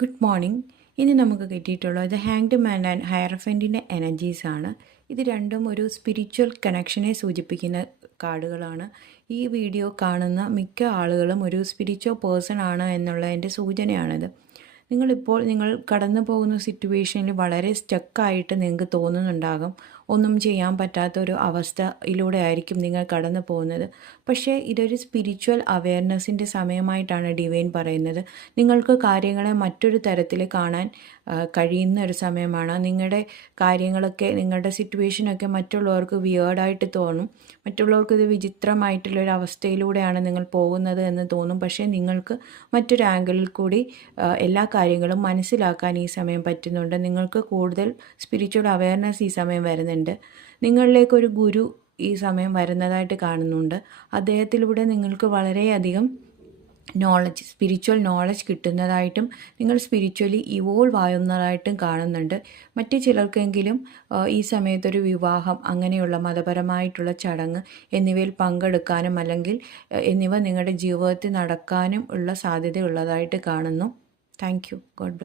Good morning. ഇനി നമുക്ക് കിട്ടിയിട്ടുള്ളത് ദ ഹാങ്ഡ് മാൻ ആൻഡ് ഹയറഫൻറ്റിൻ്റെ എനർജീസാണ്. ഇത് രണ്ടും ഒരു സ്പിരിച്വൽ കണക്ഷനെ സൂചിപ്പിക്കുന്ന കാർഡുകളാണ്. ഈ വീഡിയോ കാണുന്ന മിക്ക ആളുകളും ഒരു സ്പിരിച്വൽ പേഴ്സൺ ആണ് എന്നുള്ളതിൻ്റെ സൂചനയാണിത്. നിങ്ങൾ കടന്നു പോകുന്ന സിറ്റുവേഷനിൽ വളരെ സ്റ്റക്കായിട്ട് നിങ്ങൾക്ക് തോന്നുന്നുണ്ടാകും. ഒന്നും ചെയ്യാൻ പറ്റാത്തൊരു അവസ്ഥയിലൂടെ ആയിരിക്കും നിങ്ങൾ കടന്നു പോകുന്നത്. പക്ഷേ ഇതൊരു സ്പിരിച്വൽ അവെയർനെസ്സിൻ്റെ സമയമായിട്ടാണ് ഡിവൈൻ പറയുന്നത്. നിങ്ങൾക്ക് കാര്യങ്ങളെ മറ്റൊരു തരത്തിൽ കാണാൻ കഴിയുന്ന ഒരു സമയമാണ്. നിങ്ങളുടെ കാര്യങ്ങളൊക്കെ, നിങ്ങളുടെ സിറ്റുവേഷനൊക്കെ മറ്റുള്ളവർക്ക് വിയേർഡായിട്ട് തോന്നും. മറ്റുള്ളവർക്കിത് വിചിത്രമായിട്ടുള്ളൊരു അവസ്ഥയിലൂടെയാണ് നിങ്ങൾ പോകുന്നത് എന്ന് തോന്നും. പക്ഷേ നിങ്ങൾക്ക് മറ്റൊരു ആംഗിളിൽ കൂടി എല്ലാ കാര്യങ്ങളും മനസ്സിലാക്കാൻ ഈ സമയം പറ്റുന്നുണ്ട്. നിങ്ങൾക്ക് കൂടുതൽ സ്പിരിച്വൽ അവെയർനെസ് ഈ സമയം വരുന്നുണ്ട്. നിങ്ങളിലേക്കൊരു ഗുരു ഈ സമയം വരുന്നതായിട്ട് കാണുന്നുണ്ട്. അദ്ദേഹത്തിലൂടെ നിങ്ങൾക്ക് വളരെയധികം സ്പിരിച്വൽ നോളജ് കിട്ടുന്നതായിട്ടും നിങ്ങൾ സ്പിരിച്വലി ഇവോൾവ് ആവുന്നതായിട്ടും കാണുന്നുണ്ട്. മറ്റു ചിലർക്കെങ്കിലും ഈ സമയത്തൊരു വിവാഹം, അങ്ങനെയുള്ള മതപരമായിട്ടുള്ള ചടങ്ങ് എന്നിവയിൽ പങ്കെടുക്കാനും അല്ലെങ്കിൽ എന്നിവ നിങ്ങളുടെ ജീവിതത്തിൽ നടക്കാനും ഉള്ള സാധ്യതയുള്ളതായിട്ട് കാണുന്നു. Thank you. God bless.